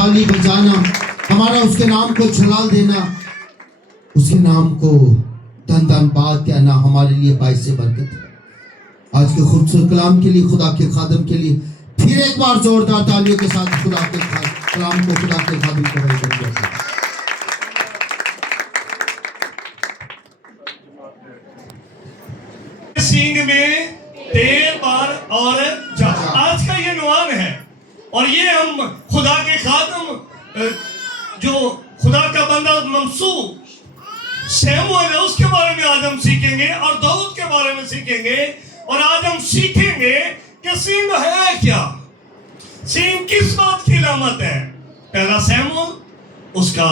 थाली बजाना, हमारा उसके नाम को जलाल देना, उसके नाम को धन धन बात कहना हमारे लिए बाइस बरकत है। आज के खूबसूरत कलाम के लिए, खुदा के खादम के लिए फिर एक बार जोरदार तालियों के साथ खुदा के कलाम को, खुदा के खादम को वेलकम करते हैं। सींग में तेल बार और जा, आज का ये नुआन है। और ये हम खुदा के खादम जो खुदा का बंदा ममसू शमूएल है उसके बारे में आज हम सीखेंगे और दाऊद के बारे में सीखेंगे। और आज हम सीखेंगे कि सींग है क्या, सींग किस बात की अलामत है। पहला शमूएल उसका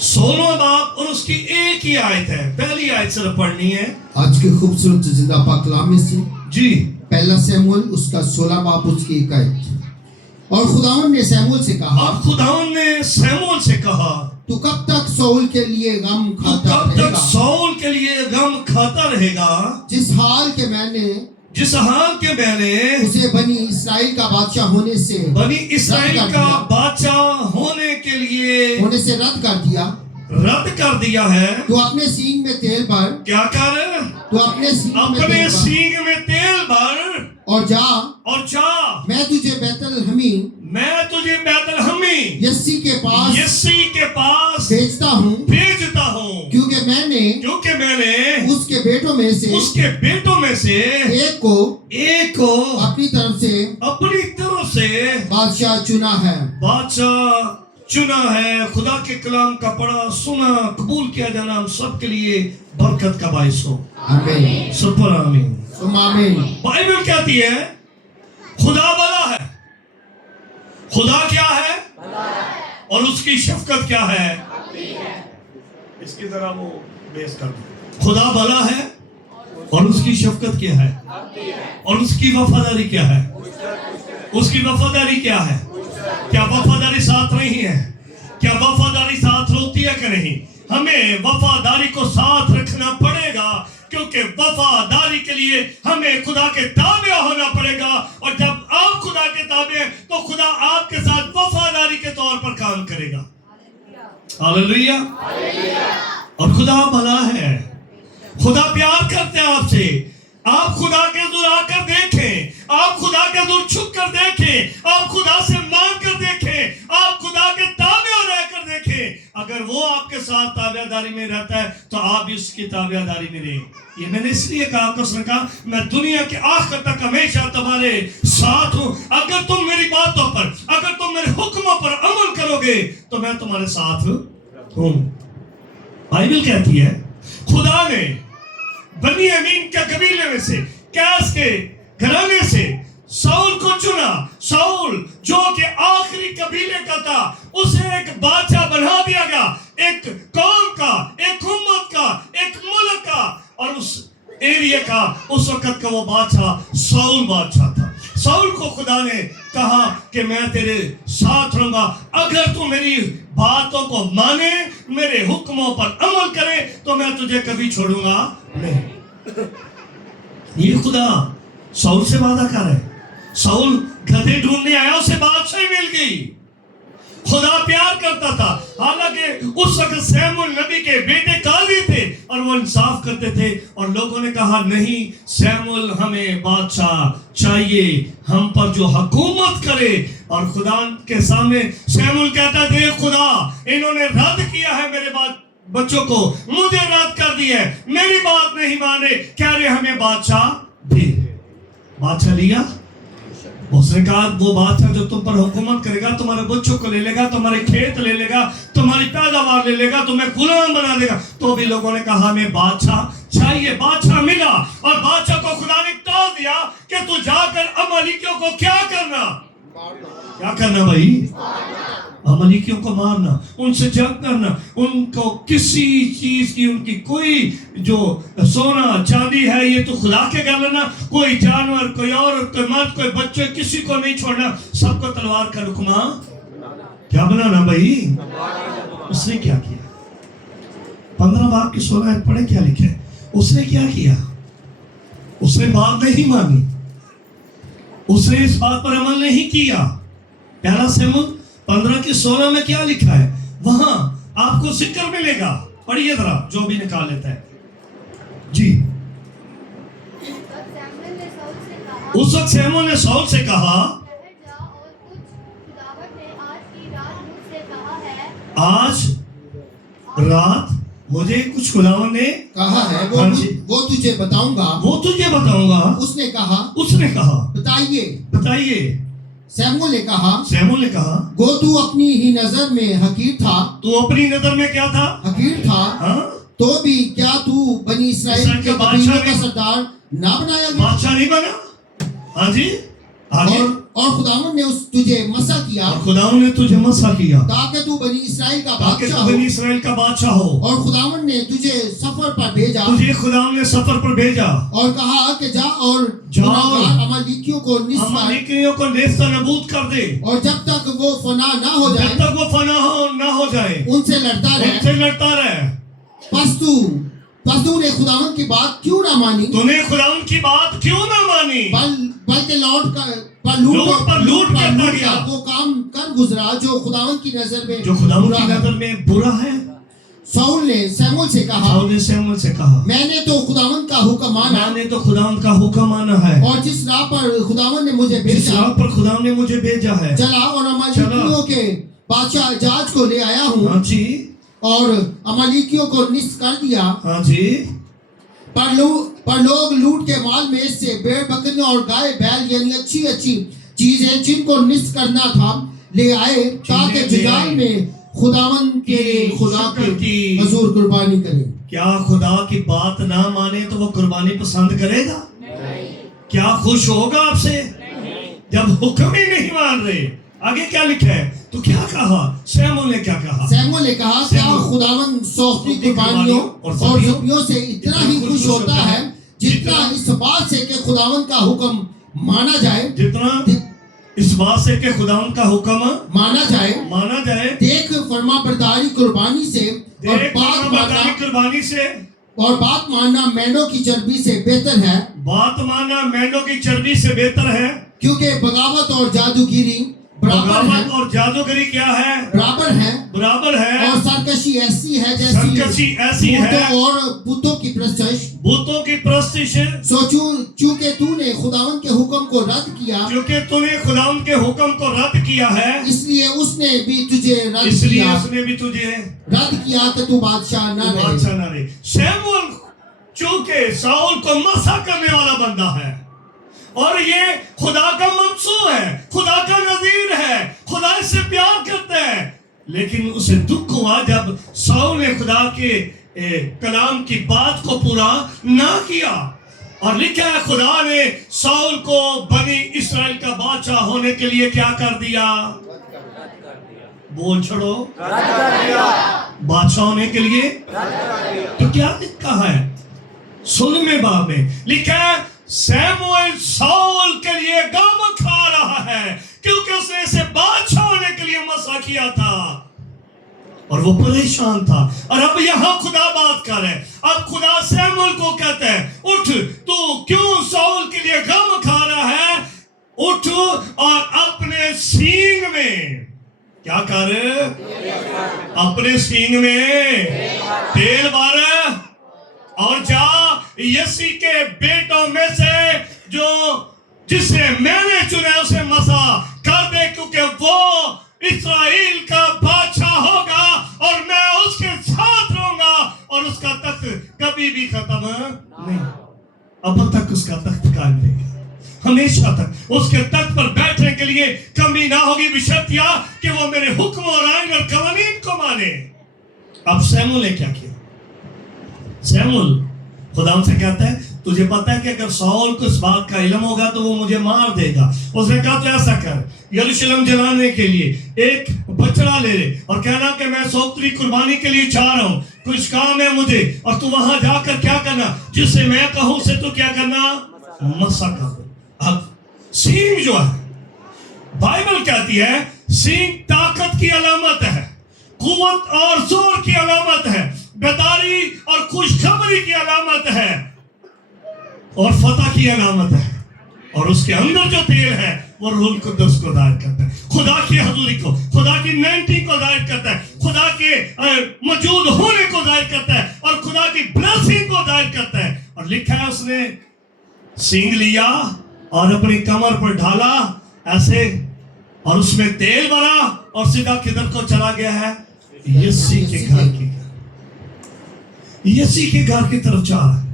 16वां बाब और उसकी एक ही आयत है, पहली आयत सिर्फ पढ़नी है आज के खूबसूरत जिंदा पाक कलाम में से जी। पहला शमूएल उसका 16 बाब उसकी एक आयत। और खुदावन ने शमूएल से कहा, और खुदावन ने शमूएल से कहा, तू कब तक शाऊल के लिए गम खाता कब तक रहेगा, शाऊल के लिए गम खाता रहेगा, जिस हाल के मैंने उसे बनी इस्राएल का बादशाह होने से बनी इस्राएल का बादशाह होने से रद्द कर दिया है। तो अपने सींग में तेल भर, क्या कर, तो अपने सींग में तेल भर और जा मैं तुझे बैतलहमी यस्सी के पास भेजता हूँ, क्योंकि मैंने उसके बेटों में से एक को अपनी तरफ से बादशाह चुना है। खुदा के कलाम का पढ़ा सुना कबूल किया जाना हम सबके लिए बरकत का बाइस हो। आमीन, सुपर आमीन, आमीन। बाइबल कहती है खुदा भला है। खुदा क्या है और उसकी शफकत क्या है, इसकी तरह वो बेस कर दो। खुदा भला है और उसकी शफकत क्या है और उसकी वफादारी क्या है। उसकी वफादारी क्या है? क्या वफादारी साथ नहीं है? क्या वफादारी साथ होती है कि नहीं? हमें वफादारी को साथ रखना पड़ेगा, क्योंकि वफादारी के लिए हमें खुदा के ताबे होना पड़ेगा। और जब आप खुदा के ताबे हैं तो खुदा आपके साथ वफादारी के तौर पर काम करेगा। हालेलुया। और खुदा भला है, खुदा प्यार करते हैं आपसे। आप खुदा के दूर आकर देखें, आप खुदा के दूर छुप कर देखें, आप खुदा से मांग कर देखें, आप खुदा के ताबे रहकर देखें। अगर वो आपके साथ ताबेदारी में रहता है तो आप भी उसकी ताबेदारी में रहें। ये मैंने इसलिए कहा, उसने कहा मैं दुनिया के आखिर तक हमेशा तुम्हारे साथ हूं। अगर तुम मेरी बातों पर, अगर तुम मेरे हुक्मों पर अमल करोगे तो मैं तुम्हारे साथ हूं। बाइबल कहती है खुदा ने बनीयामीन के कबीले में से, कैस के घराने से शाऊल को चुना। शाऊल जो कि आखिरी कबीले का था, उसे एक बादशाह बना दिया गया, एक कौम का, एक उम्मत का, एक मुल्क का। और उस एरिया का उस वक्त का वो बादशाह शाऊल बादशाह था। शाऊल को खुदा ने कहा कि मैं तेरे साथ रहूंगा, अगर तू मेरी बातों को माने, मेरे हुक्मों पर अमल करे तो मैं तुझे कभी छोड़ूंगा नहीं। ये खुदा शाऊल से वादा कर रहा है। शाऊल गधे ढूंढने आया, उसे बादशाही मिल गई। खुदा प्यार करता था। हालांकि उस वक्त शमूएल नबी के बेटे काजी थे और वो इंसाफ करते थे, और लोगों ने कहा नहीं शमूएल हमें बादशाह चाहिए, हम पर जो हुकूमत करे। और खुदा के सामने शमूएल कहता देख खुदा इन्होंने रद्द किया है मेरे बच्चों को, मुझे रद्द कर दिया है, मेरी बात नहीं मान रहे, कह रहे हमें बादशाह दे। बादशाह लिया। उसने कहा वो बादशाह जो तुम पर हुकूमत करेगा तुम्हारे बच्चों को ले लेगा, तुम्हारे खेत ले लेगा, तुम्हारी पैदावार ले लेगा, तुम्हें गुलाम बना देगा। तो भी लोगों ने कहा हमें बादशाह चाहिए। बादशाह मिला और बादशाह को खुदा ने टाल दिया कि तू जाकर अमालिकियों को क्या करना भाई, अमालिकियों को मारना, उनसे जंग करना, उनको किसी चीज की उनकी कोई जो सोना चांदी है ये तो खुदा के कर लेना, कोई जानवर, कोई औरत, कोई मर्द, कोई बच्चे, किसी को नहीं छोड़ना, सबको तलवार का रुकमा क्या बनाना भाई। उसने क्या किया? 15 बाब की 16 आयत पढ़े, क्या लिखे? उसने क्या किया? उसने बात नहीं मानी, उसने इस बात पर अमल नहीं किया। पहला शमूएल 15 की 16 में क्या लिखा है? वहां आपको जिक्र मिलेगा। पढ़िए जरा, जो भी निकाल लेता है जी। उस वक्त सैमुअल ने शाऊल से कहा, आज रात मुझे कुछ खुदावन ने कहा है, हाँ जी। वो तुझे बताऊंगा। वो तुझे बताऊंगा। उसने कहा बताइए। सैमुअल ने कहा, गो तू अपनी ही नजर में हकीर था। तू अपनी नजर में क्या था? हकीर था। हाँ? तो भी क्या तू बनी इस्राएल के कबीलों का सरदार ना बनाया गया? बादशाह नहीं बना। हाँ जी, आगे। और खुदावन ने तुझे मसा किया, और खुदावन ने तुझे मसा किया ताकि तू बनी इस्राएल का ताकि बादशाह तू बनी हो। इस्राएल का बादशाह हो। और खुदावन ने तुझे सफर पर भेजा, तुझे खुदावन ने सफर पर भेजा और कहा कि जा और अमालेकियों को अमालेकियों को नेस्ता नबूद कर दे, और जब तक वो फना ना हो जाए, जब तक वो फना ना हो जाए, उनसे लड़ता रहे। बस तूने खुदावन की बात क्यों ना मानी? तूने खुदावन की बात क्यों ना मानी? बल्कि लूट करता गया। वो काम कर गुजरा जो खुदावन की नजर में बुरा है। शाऊल ने सैमुअल से कहा, मैंने तो खुदावन का हुक्म माना है, और जिस राह पर खुदावन ने मुझे भेजा है, चला और अमालेकियों के बादशाह अजाज को ले आया हूँ। हाँ जी। और अमालेकियों को निस्त कर दिया। हाँ जी। पर लोग लूट के माल में से भेड़ बकरियां और गाय बैल यानी अच्छी चीजें जिनको निस्त करना था ले आए, ताकि जुजाल में खुदावन के खुदा की हजूर कुर्बानी करें। क्या खुदा की बात ना माने तो वो कुर्बानी पसंद करेगा? क्या खुश होगा आपसे? जब हुक्म ही नहीं मान रहे। आगे क्या लिखा है? तो क्या कहा सैमुअल ने? सैमुअल ने कहा, क्या खुदावन सौंपी कुर्बानियों और ज़िब्यों से इतना ही खुश होता है जितना इस बात से कि खुदावन का हुक्म माना जाए? इस बात से कि खुदावन का हुक्म माना जाए। देख फरमाबरदारी कुर्बानी से और बात मानना मेंढों की चर्बी से बेहतर है। बात मानना मेंढों की चर्बी से बेहतर है, क्योंकि बगावत और जादूगिरी क्या है? बराबर है। और सरकशी ऐसी है जैसी और बुतों की प्रस्तिश। चूंकि तूने खुदावन के हुक्म को रद्द किया है, इसलिए उसने भी तुझे रद्द किया कि तू बादशाह ना रहे। सैमुअल चूंकि शाऊल को मसा करने वाला बंदा है, और ये खुदा का मंसूब है, खुदा का नज़ीर है, खुदा इससे प्यार करता है, लेकिन उसे दुख हुआ जब शाऊल ने खुदा के कलाम की बात को पूरा ना किया। और लिखा है खुदा ने शाऊल को बनी इस्राएल का बादशाह होने के लिए क्या कर दिया? बोल छोड़ो, बादशाह होने के लिए। तो क्या लिखा है? 16वें बाब में लिखा है, सैमुअल शाऊल के लिए गम खा रहा है क्योंकि उसने इसे बादशाह होने के लिए मसा किया था और वो परेशान था। और अब यहाँ खुदा बात कर रहे हैं। अब खुदा सैमुअल को कहते हैं, उठ, तू क्यों शाऊल के लिए गम खा रहा है? उठ और अपने सींग में क्या कर? अपने सींग में तेल भर और जा यसी के बेटों में से जिसे मैंने चुना उसे मसा कर दे, क्योंकि वो इस्राएल का बादशाह होगा और मैं उसके साथ रहूंगा और उसका तख्त कभी भी खत्म नहीं। अब तक उसका तख्त कायम रहेगा, हमेशा तक उसके तख्त पर बैठने के लिए कमी ना होगी, बशर्तिया कि वो मेरे हुक्म और आईन और कवानीन को माने। अब सैमुअल ने क्या किया? सैमुअल खुदा से कहता है, तुझे पता है कि अगर शाऊल को इस बात का इल्म होगा तो वो मुझे मार देगा। उसने कहा तो ऐसा कर, यरूशलेम जलाने के लिए एक बछड़ा ले ले और कहना कि मैं सोतरी कुर्बानी के लिए जा रहा हूँ, कुछ काम है मुझे, और तू वहां जाकर क्या करना, जिससे मैं कहूँ से तू क्या करना? मसा कर। अब सींग जो है, बाइबल कहती है सींग ताकत की अलामत है, कुव्वत और जोर की अलामत है, बेदारी और खुशखबरी की अलामत है और फतह की अलामत है। और उसके अंदर जो तेल है वो रूह कुद्दुस को दायर करता है, खुदा की हजूरी को, खुदा सींग लिया और अपनी कमर पर ढाला ऐसे, और उसमें तेल भरा और सीधा किधर को चला गया है? यसी के घर की, यसी के घर की तरफ जा रहा है।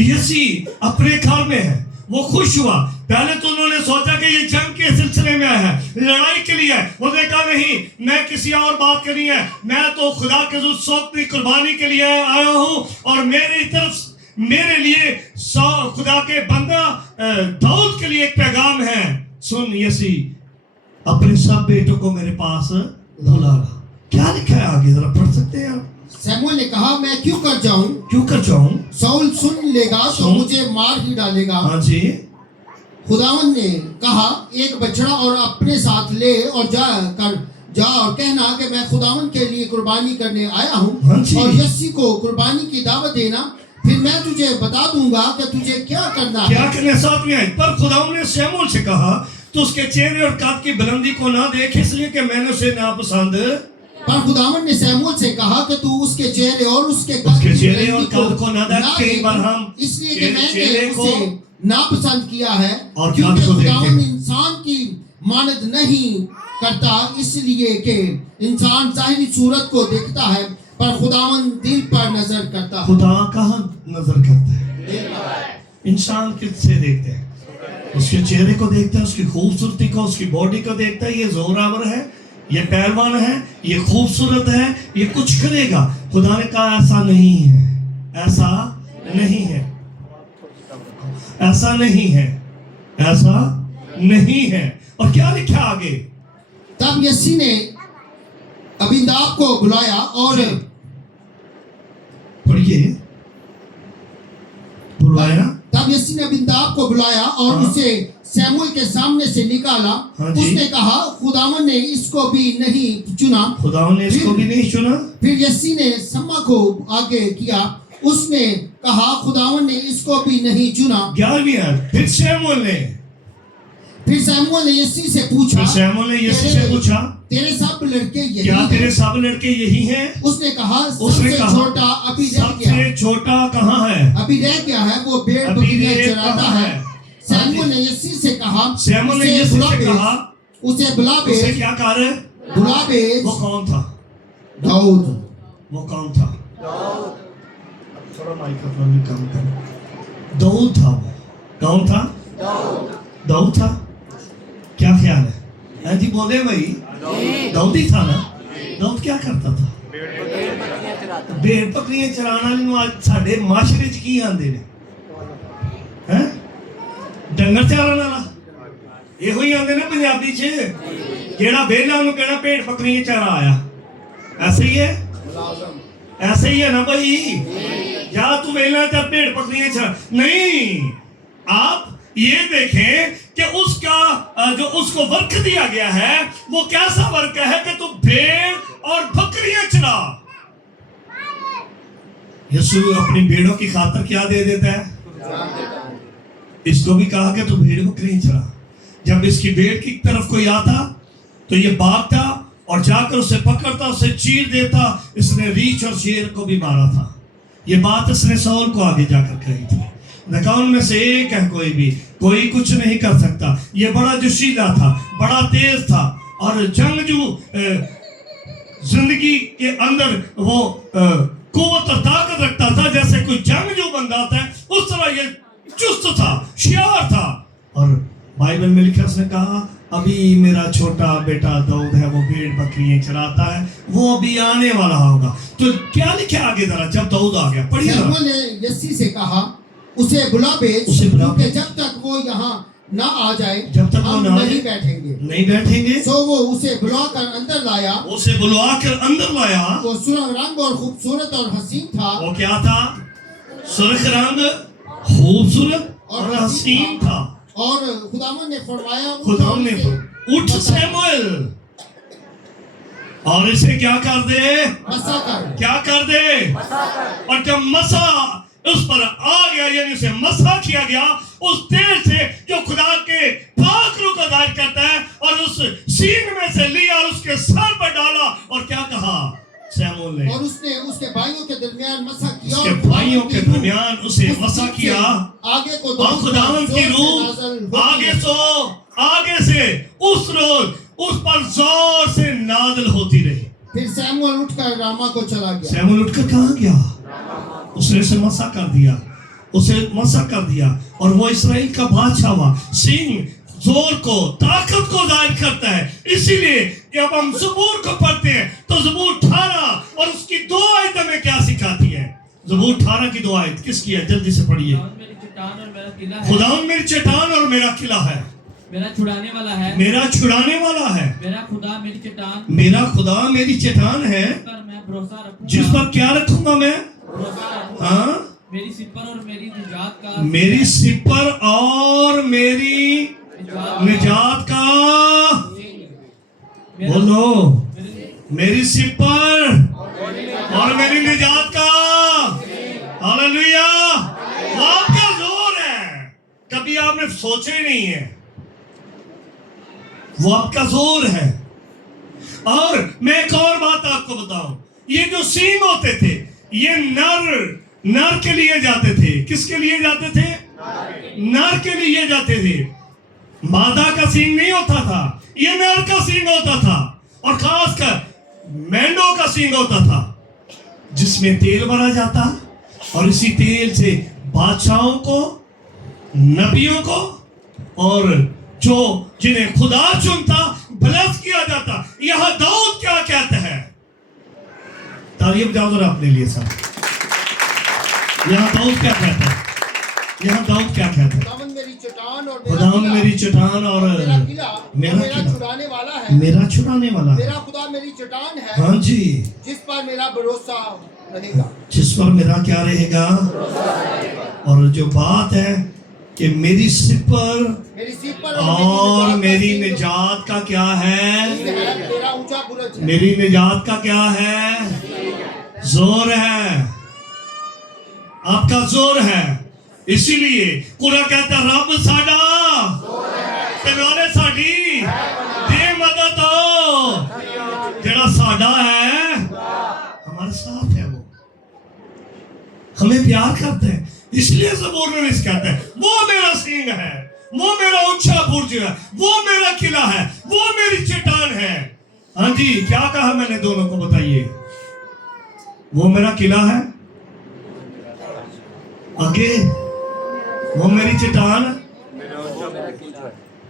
यसी अपने घर में है, वो खुश हुआ। पहले तो उन्होंने सोचा कि ये जंग के सिलसिले में आया है, लड़ाई के लिए है। उसने कहा नहीं, मैं किसी और बात करनी है, मैं तो खुदा के सौंपी कुर्बानी के लिए आया हूँ, और मेरी तरफ मेरे लिए खुदा के बंदा दाऊद के लिए एक पैगाम है। सुन यसी, अपने सब बेटों को मेरे पास बुला ला। क्या लिखा है आगे, जरा पढ़ सकते हैं आप? शमूएल ने कहा, मैं क्यों कर जाऊं? क्यों कर जाऊं? शाऊल सुन लेगा तो मुझे मार ही डालेगा। हाँ जी। खुदावन ने कहा, एक बछड़ा और अपने साथ ले और जा और कहना कि मैं खुदावन के लिए कुर्बानी करने आया हूँ, हाँ जी। और यस्सी को कुर्बानी की दावत देना, फिर मैं तुझे बता दूंगा कि तुझे क्या करना क्या है। करने साथ में आए। पर खुदावन ने शमूएल से कहा, तो उसके चेहरे और कद की बुलंदी को ना देख, इसलिए कि मैंने उसे नापसंद। पर खुदावन ने शमूएल से कहा कि तू उसके चेहरे और उसके चेहरे और कद को ना देख। कई बार हम इसलिए कि चेहरे मैंने को उसे नापसंद किया है, और क्योंकि कद को देखते खुदावन हैं। इंसान की मानद नहीं करता, इसलिए कि इंसान जाहिरी सूरत को देखता है, पर खुदावन दिल पर नजर करता है। खुदा कहाँ नजर करता है? इंसान किससे देखते हैं? उसके चेहरे को देखता है, उसकी खूबसूरती को, उसकी बॉडी को देखता है। ये जोरावर है, ये पहलवान है, ये खूबसूरत है, ये कुछ करेगा। खुदा ने कहा ऐसा नहीं है, ऐसा नहीं है, ऐसा नहीं है, ऐसा नहीं है। और क्या लिखा आगे? तब यस्सी ने अबीनादाब को बुलाया और पढ़िए, बुलाया। तब यस्सी ने अबीनादाब को बुलाया और हाँ। उसे शमूएल के सामने से निकाला। हाँ जी। उसने कहा, खुदावन ने इसको भी नहीं चुना। खुदावन ने इसको भी नहीं चुना। फिर यस्सी ने सम्मा को आगे किया। उसने कहा, खुदावन ने इसको भी नहीं चुना। 11वीं आयत। फिर शमूएल ने यस्सी से पूछा, यस्सी से पूछा, तेरे सब लड़के यही क्या हैं? तेरे सब लड़के यही हैं? उसने कहा, सबसे छोटा अभी रह गया। सबसे छोटा कहाँ है? अभी रह गया है, वो भेड़ अभी बकरियां रह चराता कहाँ है। है? शमूएल ने यस्सी से कहा, शमूएल ने यस्सी से कहा, उसे बुला उसे भेज, क्या कार्य? बुला भेज। वो कौन था? दाऊद। वो कौन था? थोड़ा माइक्रोफोन भी कम कर। दाऊद था। वो कौन था? दाऊद था। क्या ख्याल है? हाँ जी बोले भाई, दाऊद ही था ना? दाऊद क्या करता था? भेड़ बकरियां चराने वाले ਨੂੰ ਅੱਜ ਸਾਡੇ ਮਾਸ਼ਰੇ 'ਚ ਕੀ ਆਂਦੇ ਨੇ? ਹੈ ਡੰਗਰ ਚਾਰਨ ਵਾਲਾ ਇਹੋ ਹੀ ਆਂਦੇ ਨੇ ਪੰਜਾਬੀ 'ਚ। ਜਿਹੜਾ ਵਿਹਲਾ ਉਹਨੂੰ ਕਹਿਣਾ ਭੇਡ ਬੱਕਰੀਆਂ ਚਾਰਾ ਆਇਆ। ऐसे ही है, ऐसे ही है ना भाई? या तू वेला चार भेड़ बकरियां चार नहीं। आप ये देखें कि उसका जो उसको वर्क दिया गया है वो कैसा वर्क है कि तू भेड़ और बकरियां चरा। यीशु अपनी भेड़ों की खातर क्या दे देता है? इसको भी कहा कि तू भेड़ बकरियां चरा। जब इसकी भेड़ की तरफ कोई आता तो ये भागता और जाकर उसे पकड़ता, उसे चीर देता। इसने रीछ और शेर को भी मारा था। ये बात इसने शाऊल को आगे जाकर कही थी। देखा उनमें से एक है, कोई कुछ नहीं कर सकता। ये बड़ा जोशीला था, बड़ा तेज था, और जंगजू जिंदगी के अंदर वो कुव्वत और ताकत रखता था। जैसे कोई जंगजू बंदा होता है उस तरह ये चुस्त था, होशियार था। और बाइबल में लिखा, उसने कहा अभी मेरा छोटा बेटा दाऊद है, वो भेड़ बकरियां चराता है, वो अभी आने वाला होगा। तो क्या लिखा आगे जरा? जब दाऊद आ गया, पढ़िए। शमूएल ने यस्सी से कहा, उसे बुला भेज, क्योंकि जब तक वो यहाँ ना आ जाए जब तक हम वो ना नहीं बैठेंगे। नहीं बैठेंगे। तो वो उसे बुलाकर अंदर लाया। उसे बुलवाकर अंदर लाया। वो सुरख रंग और खूबसूरत और हसीन था। वो क्या था? सुर्ख रंग, खूबसूरत और हसीन था। और खुदावन ने फरमाया, खुदावन ने उठ शमूएल और इसे क्या कर दे? मसा कर। क्या कर दे? और जब मसा उस पर आ गया, यानी उसे मसा किया गया, उस तेल से जो खुदा के पाक रूह को जाहिर करता है, और उस सींग में से लिया और उसके सर पर डाला और क्या कहा? शमूएल बोल ले और उसने उसके भाइयों के दरमियान मसा किया उसके और भाइयों खुदावंद के की रूह दरमियान उसे उस मसा दिन से किया आगे को और खुदावंद की रूह आगे से उस रोज उस पर जोर से नादल होती रही। फिर सैमुअल उठकर रामा को चला गया। सैमुअल उठकर कहाँ गया? उसने उसे मसा कर दिया, उसे मसा कर दिया और वो इसराइल का बादशाह हुआ। सिंह जोर को, ताकत को जाहिर करता है। इसीलिए जब हम ज़बूर को पढ़ते हैं तो ज़बूर 18 और उसकी 2 आयत हमें क्या सिखाती है? ज़बूर 18 की 2 आयत किसकी है? जल्दी से पढ़िए। खुदावंद मेरी चट्टान और मेरा किला है, मेरा छुड़ाने वाला है, मेरा छुड़ाने वाला है, मेरा खुदा मेरी चट्टान, मेरा खुदा मेरी चट्टान है, जिस पर मैं भरोसा रखूंगा, जिस पर क्या रखूंगा मैं? भरोसा रखूंगा। हाँ, मेरी सिपर और मेरी निजात का, मेरी सिपर और मेरी निजात का, मेरा- बोलो, मेरी- मेरी सिपर और मेरी निजात का। हालेलुया। वो आपका जोर है, कभी आपने सोचा ही नहीं है, वो आपका जोर है। और मैं एक और बात आपको बताऊं, ये जो सींग होते थे ये नर के लिए जाते थे। किसके लिए जाते थे? नर के लिए जाते थे। मादा का सींग नहीं होता था, ये नर का सींग होता था और खासकर मेंढों का सींग होता था जिसमें तेल भरा जाता और इसी तेल से बादशाहों को, नबियों को और जो जिन्हें खुदा चुनता ब्लेस किया जाता। यह दाऊद क्या कहता है? तालियां बजाओ जरा अपने लिए सब। यह दाऊद क्या कहता है? यह दाऊद क्या कहता है? खुदावंद मेरी चट्टान और खुदावंद मेरी चट्टान और मेरा किला, मेरा मेरा किला, छुड़ाने वाला है, मेरा छुड़ाने वाला है। मेरा खुदा मेरी चट्टान है, हाँ जी, जिस पर मेरा भरोसा रहेगा। जिस पर मेरा क्या रहेगा? और जो बात है कि मेरी सिपर मेरी सीप पर और मेरी निजात का क्या है? मेरा ऊंचा बुरुज है। मेरी निजात का क्या है? जोर है, आपका जोर है। इसीलिए कुरान कहता है रब साडा ते नाले साडी दे मदद हो। जेड़ा साडा है हमारे साथ है, वो हमें प्यार करते हैं। इसलिए ज़बूर में इस कहता है वो मेरा सींग है, वो मेरा ऊंचा बुर्ज है, वो मेरा किला है, वो मेरी चट्टान है। हाँ जी, क्या कहा मैंने दोनों को बताइए? वो मेरा किला है, आगे वो मेरी चट्टान,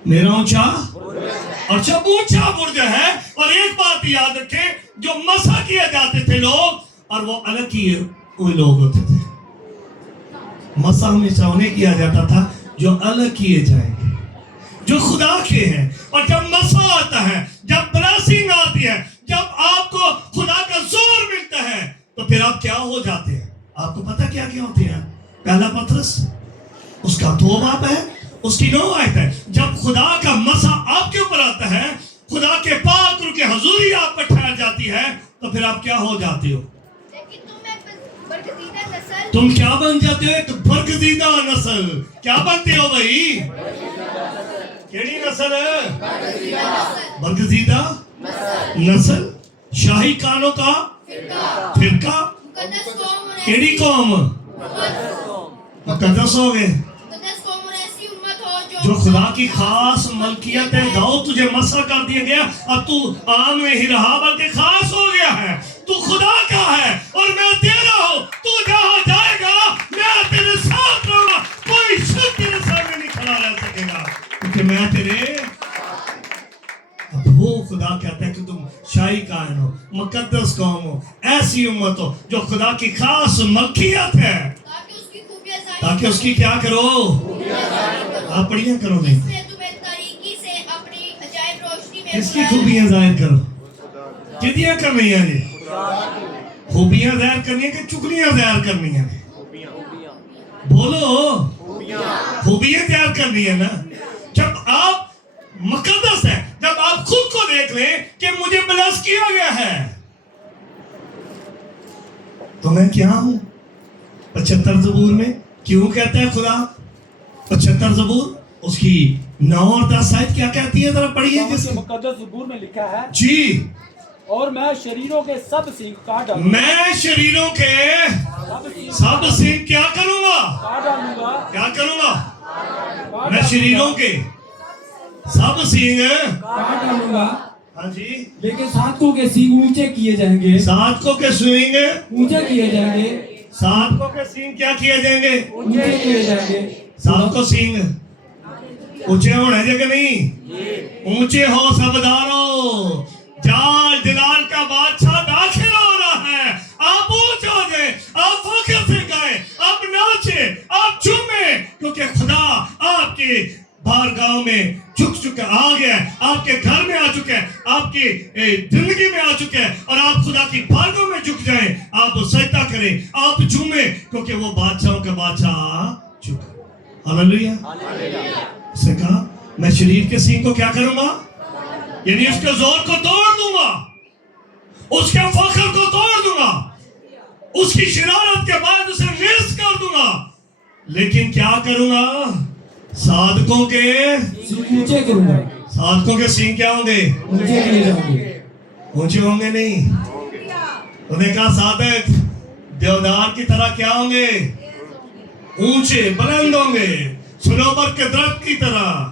मेरा ऊंचा और जब ऊंचा बुर्ज है। और एक बात याद रखें, जो मसा किए जाते थे लोग और वो अलग किए हुए लोग होते थे। मसा हमेशा उन्हें किया जाता था जो अलग किए जाएंगे, जो खुदा के हैं। और जब मसा आता है, जब ब्लेसिंग आती है, जब आपको खुदा का जोर मिलता है, तो फिर आप क्या हो जाते हैं? आपको पता क्या क्या होते हैं? पहला पत्रस उसका 2 बाब है, उसकी 9 आयत है। जब खुदा का मसा आपके ऊपर आता है, खुदा के पाक रूह की हजूरी आप पर ठहर जाती है, तो फिर आप क्या हो जाते हो? तुम क्या बन जाते हो? एक बरगजीदा नस्ल। क्या बनते हो भाई? केड़ी नस्ल? बरगजीदा नस्ल, शाही कानों का फिरका। केड़ी कौम? मुकद्दस हो गए, जो खुदा की खास मलकियत है। दाऊद तुझे मसा कर दिया गया, अब तू आम में ही रहा बल्कि खास हो गया है। तू खुदा का है और मैं तेरा हूं। तू जहां जाएगा मैं तेरे साथ रहूंगा, कोई शख्स तेरे सामने नहीं खड़ा रह सकेगा, क्योंकि मैं तेरे। अब वो खुदा कहता है कि तुम शाही कायन हो, मुकद्दस कौम हो, ऐसी उम्मत हो जो खुदा की खास मलकियत है, ताकि उसकी क्या करो? आप बढ़िया करो। नहीं, किसकी खूबियां जाहिर करो? किदियां करनी है जी? खूबियां जाहिर करनी है कि चुगलियां जाहिर करनी है? बोलो, खूबियां जाहिर करनी है ना। जब आप मुकद्दस है, जब आप खुद को देख लें कि मुझे ब्लेस किया गया है, तो मैं क्या हूं? 75 ज़बूर में क्यों कहता है खुदा? 75 ज़बूर उसकी 9 और 10 आयत क्या कहती है? जरा पढ़िए। जिसके मुकद्दस ज़बूर में लिखा है जी, और मैं शरीरों के सब सींग काट डालूंगा, मैं शरीरों के सब सींग क्या करूंगा? काट डालूंगा, क्या करूंगा? काट मैं शरीरों के सब सींग, काट डालूंगा, हाँ जी, लेकिन सातकों के सींग ऊंचे किए जाएंगे, सातकों के सींग, ऊंचे किए जाएंगे, सातकों के सींग क्या किए जाएंगे? ऊंचे किए जाएंगे। सातकों सींग ऊंचे होने जगह नहीं, ऊंचे हो सबदारो, जाल जलाल का बादशाह दाखिल हो रहा है, आप ऊंचे हो जाए, आप फख्र से गाएं, आप नाचे, आप झूमे, क्योंकि खुदा आपके बारगाह में झुक चुका आ गया है, आपके घर में आ चुका है, आपकी जिंदगी में आ चुका है, और आप खुदा की बारगाह में झुक जाएं, आप सजदा करें, आप झूमे, क्योंकि वो बादशाहों का बादशाह आ चुका। हालेलुया। उसने कहा मैं शरीर के सींग को क्या करूंगा? यानी उसके जोर को तोड़ दूंगा, उसके फख्र को तोड़ दूंगा, उसकी शरारत के बाद उसे रेस कर दूंगा, लेकिन क्या करूंगा? साधकों के सींग ऊंचे करूंगा, साधकों के सींग क्या होंगे? ऊंचे किए जाएंगे। ऊंचे होंगे नहीं। उन्होंने कहा साधक देवदार की तरह क्या होंगे? ऊंचे बुलंद होंगे, सनोबर के दरख्त की तरह।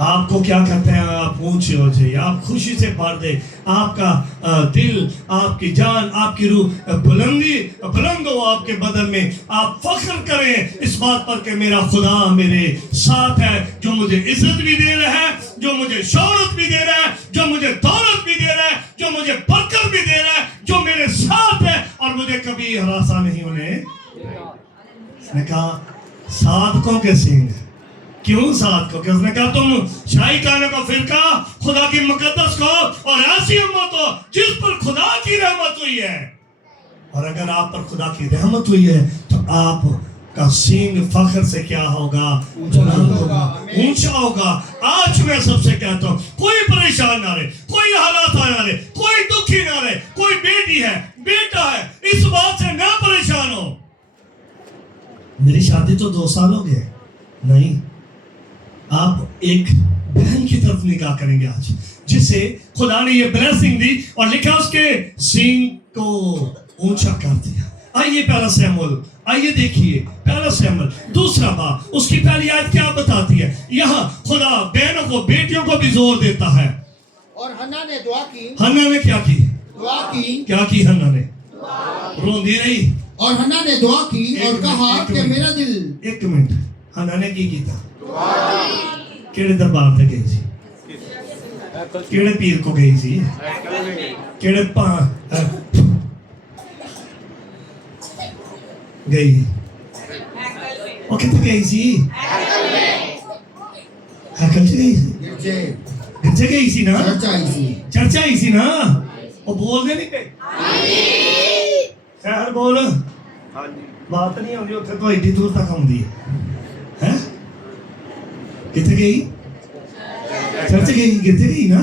आपको क्या करते हैं? आप ऊंचे हो जाइए, आप खुशी से भर दे, आपका दिल, आपकी जान, आपकी रूह बुलंद हो आपके बदन में, आप फख्र करें इस बात पर कि मेरा खुदा मेरे साथ है, जो मुझे इज्जत भी दे रहा है, जो मुझे शोहरत भी दे रहा है, जो मुझे दौलत भी दे रहा है, जो मुझे बरकत भी दे रहा है, जो मेरे साथ है और मुझे कभी हरासा नहीं होने। उसने कहा साधकों के सींग। क्यों साधकों के? उसने कहा तुम शाही खाने का फिरका, खुदा की मुकद्दस को, और ऐसी उम्मत हो जिस पर खुदा की रहमत हुई है, और अगर आप पर खुदा की रहमत हुई है तो आप का सींग फख्र से क्या होगा? बुलंद होगा, ऊंचा होगा। आज मैं सबसे कहता हूँ कोई परेशान ना रहे, कोई हालात ना रहे, कोई दुखी ना रहे, कोई बेटी है, बेटा है, इस बात से ना परेशान हो मेरी शादी तो 2 साल हो गए, नहीं, आप एक बहन की तरफ निगाह करेंगे आज, जिसे खुदा ने ये ब्लेसिंग दी और लिखा उसके सींग को ऊंचा कर दिया। आइए पहला सैमुएल, आइए देखिए पहला सैमुएल 2 बाब, उसकी पहली आयत क्या बताती है? यहाँ खुदा बहनों को, बेटियों को भी जोर देता है। और हन्ना ने दुआ की। हन्ना ने क्या की? दुआ की। क्या की हन्ना ने? रोंदी रही। और हन्ना ने दुआ की और कहा कि मेरा दिल। एक मिनट, हन्ना ने की कीता? केड़े दरबार ते गई सी? केड़े पीर को गई सी? केड़े गई? वो कितने गई सी? हैकल च गई सी? गिरजे गई सी ना? चर्चा आई सी ना? वो बोल दे नहीं पे शहर बोल, बात नहीं होती उत्थे तो एडी दूर तक आउंदी है। कितने गई? चर्च गई, गिरजे गई ना?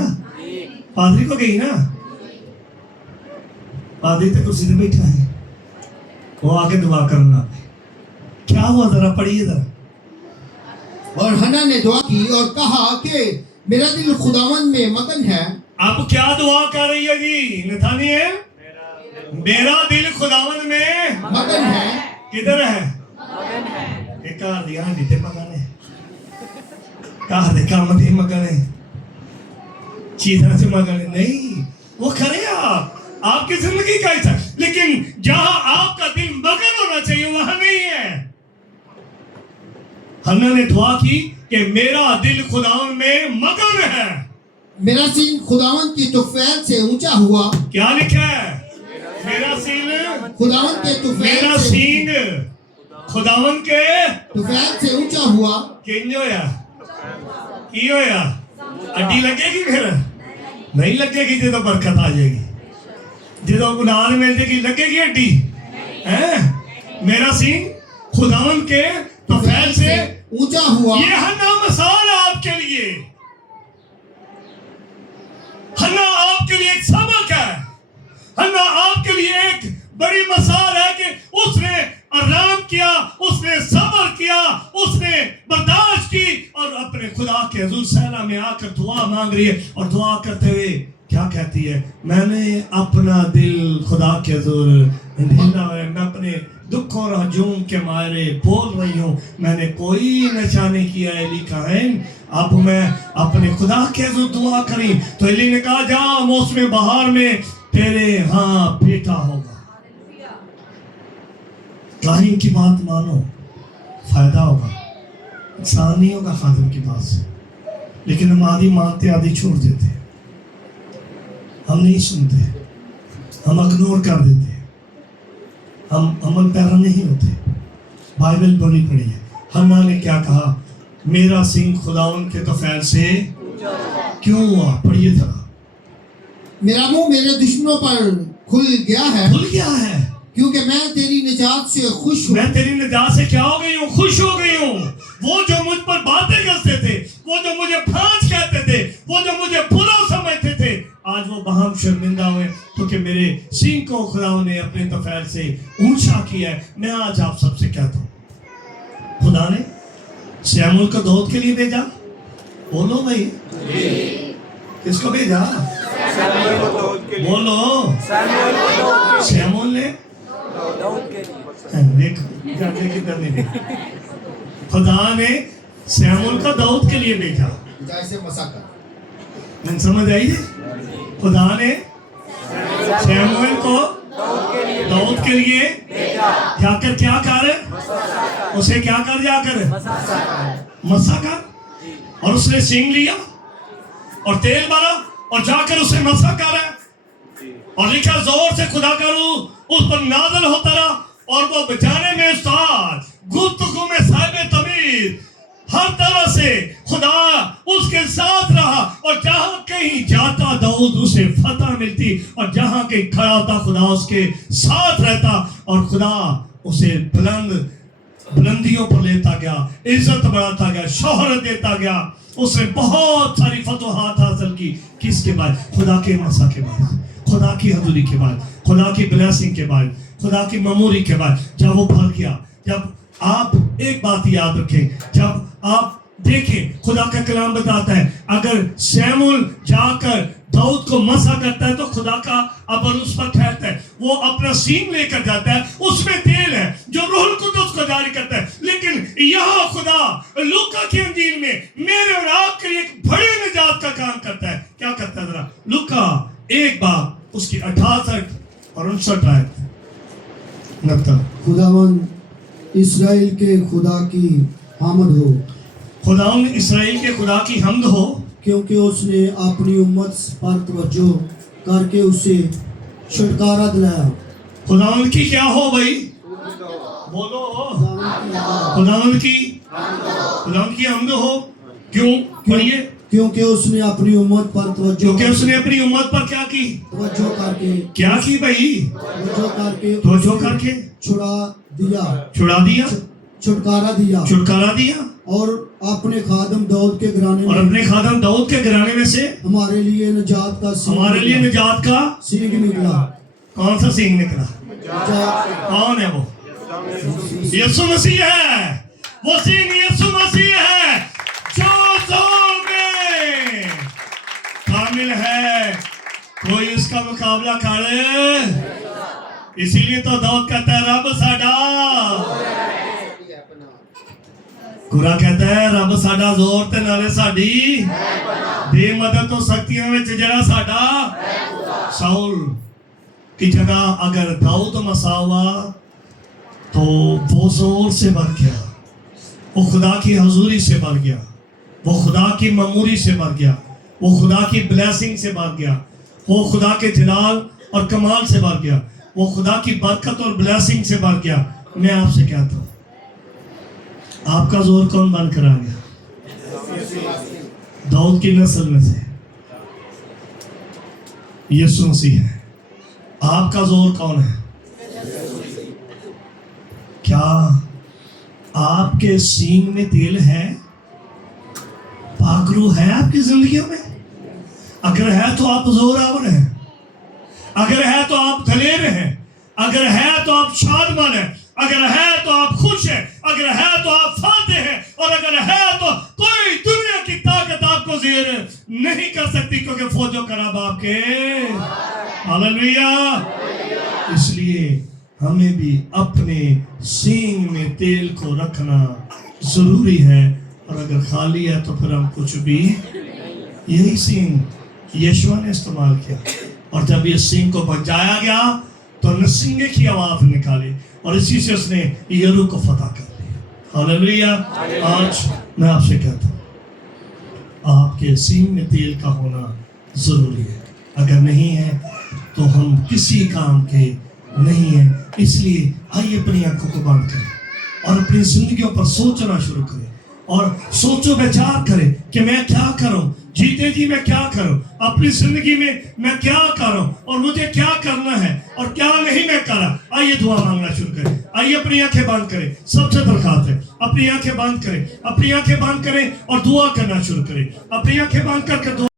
पादरी को गई ना? पादरी तो कुर्सी पे बैठा है, वो आके दुआ करना। क्या हुआ जरा पढ़िए जरा। और हन्ना ने दुआ की और कहा कि मेरा दिल खुदावंद में मगन है। अब क्या दुआ कर रही है जी नथानिएल? मेरा दिल खुदावंद में मगन है। किधर है? एक कार दिया नीचे मगन है, कहा देखा मत मगन है, चीज़ों से मगन है नहीं, वो करे आपकी जिंदगी का हिस्सा, लेकिन जहां आपका दिल मगन होना चाहिए वहां नहीं है। हन्ना ने दुआ की कि मेरा दिल खुदावंद में मगन है, मेरा सींग खुदावंद की तुफैल से ऊंचा हुआ। क्या लिखा है? मेरा सींग खुदावंद के तुफैल मेरा से सींग खुदावंद के तुफैल से ऊंचा हुआ। किंज होया? की होया? अड्डी लगेगी फिर? नहीं लगेगी, जो बरकत आ जाएगी, जो गुनाह मिल जाएगी, लगेगी अड्डी है? मेरा सींग खुदावंद के तुफैल से ऊंचा हुआ। ये हन्ना मिसाल है आपके लिए, हन्ना आपके लिए एक सबक है, हन्ना आपके लिए एक बड़ी मिसाल है कि उसने आराम किया, उसने सब्र किया, उसने बर्दाश्त की और अपने खुदा के हुजूर सहला में आकर दुआ मांग रही है, और दुआ करते हुए کیا کہتی ہے؟ میں نے اپنا دل خدا کے حضور ڈھیلا ہے، میں اپنے دکھوں اور ہجوم کے مارے بول رہی ہوں، میں نے کوئی نشہ نہیں کیا علی کا ہے، اب میں اپنے خدا کے حضور دعا کریں. تو علی نے کہا جا موسم بہار میں تیرے ہاں بیٹا ہوگا. کاہن کی بات مانو، فائدہ ہوگا. انسان نہیں ہوگا خادم کی بات سے، لیکن ہم آدھی مانتے آدھی چھوڑ دیتے، ہم نہیں سنتے، ہم اگنور کر دیتے، ہم عمل پیرا نہیں ہوتے. بائبل پڑھی پڑی ہے. حنا نے کیا کہا؟ میرا سنگ خداون کے طفیل سے کیوں ہوا؟ پڑھیے ذرا. میرا منہ میرے دشمنوں پر کھل گیا ہے کھل گیا ہے کیونکہ میں تیری نجات سے خوش ہوں. میں تیری نجات سے کیا ہو گئی ہوں؟ خوش ہو گئی ہوں. وہ جو مجھ پر باتیں کرتے تھے، وہ جو مجھے پھانس کہتے تھے، وہ جو مجھے برا سمجھتے تھے، آج وہ باہم شرمندہ ہوئے کیونکہ میرے سینگ کو خدا نے اپنے طفیل سے اونچا کیا ہے. میں آج آپ سب سے کہتا ہوں، خدا نے سیمول کو داؤد کے لیے بھیجا. بولو بھائی، کس کو بھیجا؟ بولو. سیمول نے خدا نے سیمول کو داؤد کے لیے بھیجا. جیسے مساکر من سمجھ آئی؟ خدا نے سیموئیل کو داؤد کے لیے جا کر کیا کر؟ اسے کیا کر جا کر؟ مسا کر. اور اس نے سینگ لیا اور تیل بھرا اور جا کر اسے مسا کر ہے. اور لکھا زور سے خدا کا روح اس پر نازل ہوتا رہا اور وہ بچانے میں استاد، گفتگو میں صاحب تمیز، ہر طرح سے خدا اس کے ساتھ رہا. اور جہاں کہیں جاتا داؤد اسے فتح ملتی، اور جہاں کہیں کھڑا ہوتا خدا اس کے ساتھ رہتا. اور خدا اسے بلندیوں پر لیتا گیا، عزت بڑھاتا گیا، شہرت دیتا گیا. اس نے بہت ساری فتوحات حاصل کی. کس کے بعد؟ خدا کے مسا کے بعد، خدا کی حضوری کے بعد، خدا کی بلیسنگ کے بعد، خدا کی معموری کے بعد. جب وہ بھر گیا، جب آپ ایک بات یاد رکھیں، جب آپ دیکھیں خدا کا کلام بتاتا ہے اگر سیمول جا کر داؤد کو مسا کرتا ہے تو خدا کا ابر اس پر ٹھہرتا ہے. وہ اپنا سینگ لے کر جاتا ہے، اس میں تیل ہے جو روح القدس کو جاری کرتا ہے. لیکن یہاں خدا لوکا کی انجیل میں میرے اور آپ کے لیے ایک بڑے نجات کا کام کرتا ہے. کیا کرتا ہے ذرا؟ لوکا 1 اس کی 68 اور 59 آیت. خداوند اسرائیل کے خدا کی حمد ہو، خداوند اسرائیل کے خدا کی حمد ہو، کیونکہ اس نے اپنی امت پر توجہ کر کے اسے چھٹکارا دلایا. خداوند کی کیا ہو بھائی؟ بولو. خداوند کی حمد ہو. کیوں؟ پڑھیے. کیونکہ اس نے اپنی امت پر کیونکہ اس نے اپنی امت پر کیا کی؟ توجہ کر کے کیا کی بھائی؟ توجہ کر کے چھڑا دیا، چھٹکارا دیا. اور اپنے خادم داؤد کے گھرانے میں سے ہمارے لیے نجات کا سینگ نکلا. کون سا سینگ نکلا؟ کون ہے وہ؟ یسوع مسیح ہے. وہ سینگ یسوع مسیح ہے جو زور میں کامل ہے، کوئی اس کا مقابلہ کرے. اسی لیے تو داؤد کہتا ہے رب ساڈا، قرآن کہتا ہے رب ساڈا زور تے نالے ساڈی بے مدد تو سختیاں وچ جڑا ساڈا. شاؤل کی جگہ اگر داؤد مسا ہوا تو وہ زور سے بڑھ گیا، وہ خدا کی حضوری سے بڑھ گیا، وہ خدا کی معموری سے بڑھ گیا، وہ خدا کی بلیسنگ سے بڑھ گیا، وہ خدا کے جلال اور کمال سے بڑھ گیا، وہ خدا کی برکت اور بلیسنگ سے بڑھ گیا. میں آپ سے کہتا ہوں، آپ کا زور کون بن کر آ گیا؟ داؤد کی نسل میں سے یسوع مسیح ہے. آپ کا زور کون ہے؟ کیا آپ کے سینگ میں تیل ہے؟ پاک روح ہے آپ کی زندگیوں میں؟ اگر ہے تو آپ زور آور ہیں، اگر ہے تو آپ دلیر ہیں، اگر ہے تو آپ شادمان ہیں، اگر ہے تو آپ خوش ہیں، اگر ہے تو آپ فاتح ہیں، اور اگر ہے تو کوئی دنیا کی طاقت آپ کو ताखीर नहीं कर सकती क्योंकि फौजों का रब आपके हालेलुया। इसलिए हमें भी अपने सींग में तेल को रखना जरूरी है, और अगर खाली है तो फिर हम कुछ भी। यही सींग यीशु ने इस्तेमाल किया, और जब ये सींग को बजाया गया तो नसींगे की आवाज निकाली, और इसी से उसने यरू को फतह कर दिया। हालेलुया। आज मैं आपसे कहता हूँ आपके सींग में तेल का होना जरूरी है, अगर नहीं है तो हम किसी काम के नहीं है। इसलिए आइए अपनी आंखों को बंद करें और अपनी जिंदगियों पर सोचना शुरू करें, और सोचो विचार करें कि मैं क्या करूं, जीते जी मैं क्या करूं, अपनी जिंदगी में मैं क्या करूं, और मुझे क्या करना है और क्या नहीं मैं कर रहा। आइए दुआ मांगना शुरू करें। आइए अपनी आंखें बंद करें, सबसे दरखास्त है अपनी आंखें बंद करें, अपनी आंखें बंद करें और दुआ करना शुरू करें। अपनी आंखें बंद करके दुआ